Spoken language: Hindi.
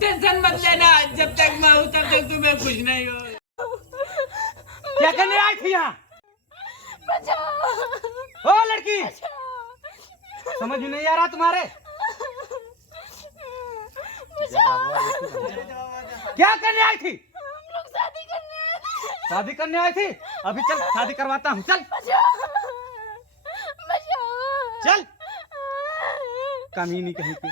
टेंशन मत लेना, जब तक मैं हूँ तब तक तुम्हें कुछ नहीं हो। क्या करने आई थी यहाँ? ओ लड़की, समझ में नहीं आ रहा तुम्हारे? क्या करने आई थी? हम लोग शादी करने आए थे। शादी करने आई थी? अभी चल शादी करवाता हूँ, चल चल। कमीनी कहीं की।